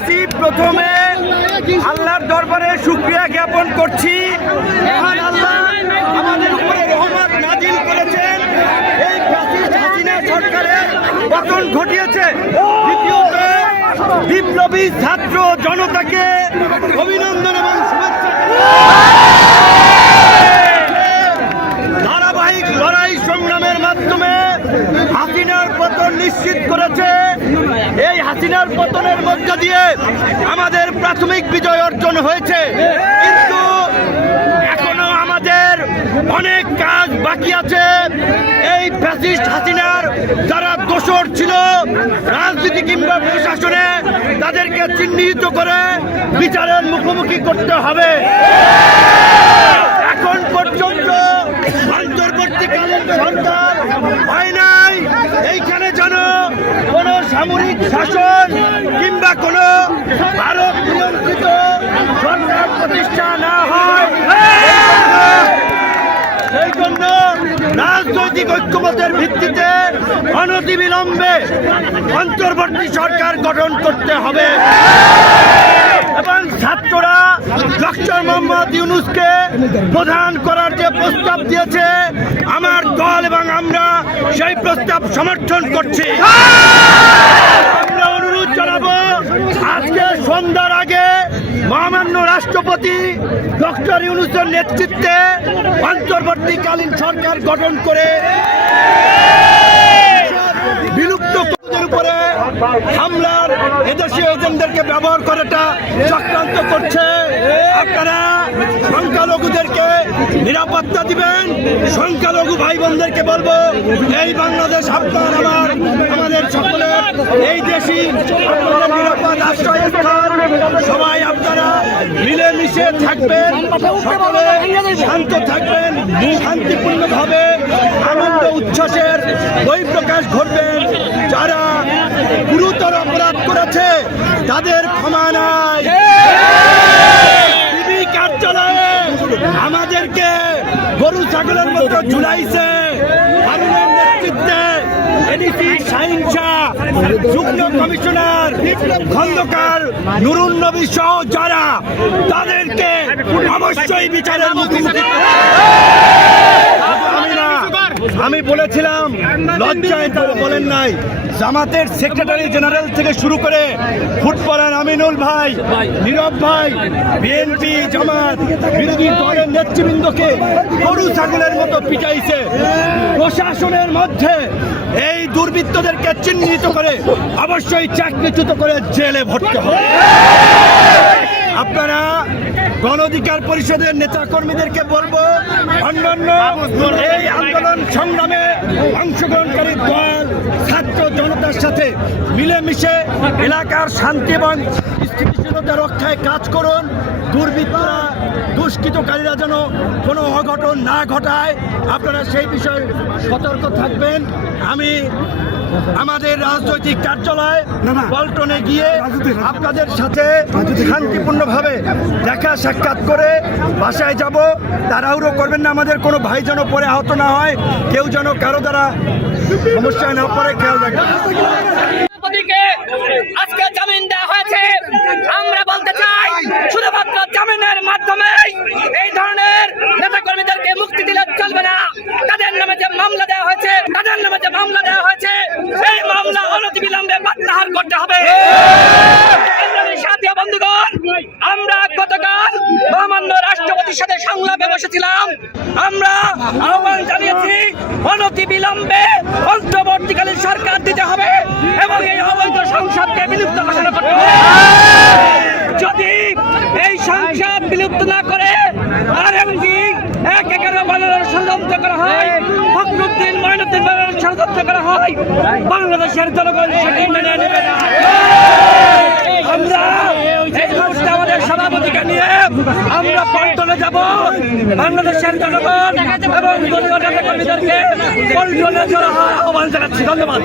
বলতেছি, প্রথমে আল্লাহর দরবারে শুকরিয়া জ্ঞাপন করছি। আল্লাহ আমাদের উপরে রহমত নাজিল করেছেন, এই ফ্যাসিস্ট হাসিনা সরকারের পতন ঘটিয়েছে। দ্বিতীয়ত, বিপ্লবী ছাত্র জনতাকে অভিনন্দন এবং শুভেচ্ছা। ধারাবাহিক লড়াই সংগ্রামের মাধ্যমে হাসিনার পতন নিশ্চিত করেছে। এই হাসিনার পতনের মধ্য দিয়ে আমাদের প্রাথমিক বিজয় অর্জন হয়েছে, কিন্তু এখনো আমাদের অনেক কাজ বাকি আছে। এই ফ্যাসিস্ট হাসিনার যারা দোষর ছিল রাজনীতি কিংবা প্রশাসনে, তাদেরকে চিহ্নিত করে বিচারের মুখোমুখি করতে হবে। এখন পর্যন্ত অন্তর্বর্তীকালীন সরকার হয় নাই, এইখানে যেন কোনো সামরিক শাসন কিংবা কোনো ভারত নিয়ন্ত্রিত সরকার প্রতিষ্ঠা না হয়। সেই জন্য রাজনৈতিক ঐক্যমতের ভিত্তিতে অনতিবিলম্বে অন্তর্বর্তী সরকার গঠন করতে হবে এবং ছাত্ররা ডক্টর মোহাম্মদ ইউনূসকে প্রধান করার যে প্রস্তাব দিয়েছে, আমার দল এবং আমরা সেই প্রস্তাব সমর্থন করছি। আমরা অনুরোধ জানাবো, আজকে সন্ধ্যার আগে মহামান্য রাষ্ট্রপতি ডক্টর ইউনূসের নেতৃত্বে অন্তর্বর্তীকালীন সরকার গঠন করে বিলুপ্ত উপরে হামলার এদেশীয় এজেন্টদেরকে ব্যবহার করাটা চক্রান্ত করছে। আপনারা সংখ্যালঘুদেরকে নিরাপত্তা দিবেন। সংখ্যালঘু ভাই বোনদেরকে বলবো, এই বাংলাদেশ আপনার আমাদের সকলের, এই দেশই আপনাদের নিরাপদ আশ্রয়স্থল। সবাই আপনারা মিলেমিশে থাকবেন, সকলে শান্ত থাকবেন, শান্তিপূর্ণভাবে আনন্দ উচ্ছ্বাসের বহিঃপ্রকাশ ঘটবেন। যারা গুরুতর অপরাধ করেছে তাদের ক্ষমা নাই। টিভি কার্যালয়ে আমাদেরকে গরু ছাগলের মতো ঝুলাইছে। হারুনের নেতৃত্বে এডিসি শাহীন শাহ, যুগ্ম কমিশনার খন্দকার নুরুন নবী সহ যারা, তাদেরকে অবশ্যই বিচারের মুখোমুখি। আমি বলেছিলাম, লজ্জায় তারা বলেন নাই। জামাতের সেক্রেটারি জেনারেল থেকে শুরু করে ফুটবলার আমিনুল ভাই, নীরব ভাই, বিএনপি জামাত বিরোধী দলের নেতৃবৃন্দকে গরু ছাগলের মতো পিটাইছে। প্রশাসনের মধ্যে এই দুর্বৃত্তদেরকে চিহ্নিত করে অবশ্যই চাকরিচ্যুত করে জেলে ভরতে হবে। আপনারা গণ অধিকার পরিষদের নেতা কর্মীদেরকে বলবো, অন্যান্য এই আন্দোলন সংগ্রামে অংশগ্রহণকারী দল ছাত্র জনতার সাথে মিলেমিশে এলাকার শান্তি এবং স্থিতিশীলতা রক্ষায় কাজ করুন। দুর্বৃত্তরা, দুষ্কৃতকারীরা যেন কোনো অঘটন না ঘটায়, আপনারা সেই বিষয়ে সতর্ক থাকবেন। আমি আমাদের রাজনৈতিক কার্যালয় পল্টনে গিয়ে আপনাদের সাথে শান্তিপূর্ণভাবে দেখা সাক্ষাৎ করে বাসায় যাব। তাড়াহুড়ো করবেন না, আমাদের কোনো ভাই যেন পরে আহত না হয়, কেউ যেন কারো দ্বারা সমস্যায় না পড়ে, খেয়াল রাখবেন। আজকে জামিন দেওয়া হয়েছে। আমরা বলতে চাই, শুধুমাত্র জামিনের মাধ্যমে এই ধরনের নেতা কর্মীদেরকে মুক্তি দিলে চলবে না। তাদের নামে যে মামলা দেওয়া হয়েছে, এই মামলা অনতিবিলম্বে প্রত্যাহার করতে হবে। সাথী বন্ধুগণ, আমরা গতকাল মহামান্য রাষ্ট্রপতির সাথে সংলাপে বসেছিলাম। আমরা আহ্বান জানিয়েছি, অনতিবিলম্বে অন্তর্বর্তীকালীন সরকার দিতে হবে এবং এই অবৈধ সংসদকে বিলুপ্ত ঘোষণা করতে হবে। যদি এই সংসদ বিলুপ্ত না করে আরএমজি 1-11 বানানোর ষড়যন্ত্র করা হয়, ফখরুদ্দিন মঈনুদ্দিন বানানোর ষড়যন্ত্র করা হয়, বাংলাদেশের জনগণ সেটি মেনে নেবে না। আমরা এই মুহূর্তে আমাদের সভাপতিকে নিয়ে আমরা পল্টনে যাব। বাংলাদেশের জনগণ এবং দলীয় নেতা কর্মীদেরকে পল্টনে জড়ো হওয়ার আহ্বান জানাচ্ছি। ধন্যবাদ।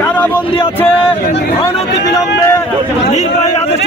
কারাবন্দী আছে, অনতিবিলম্বে নির্বাহী আদেশ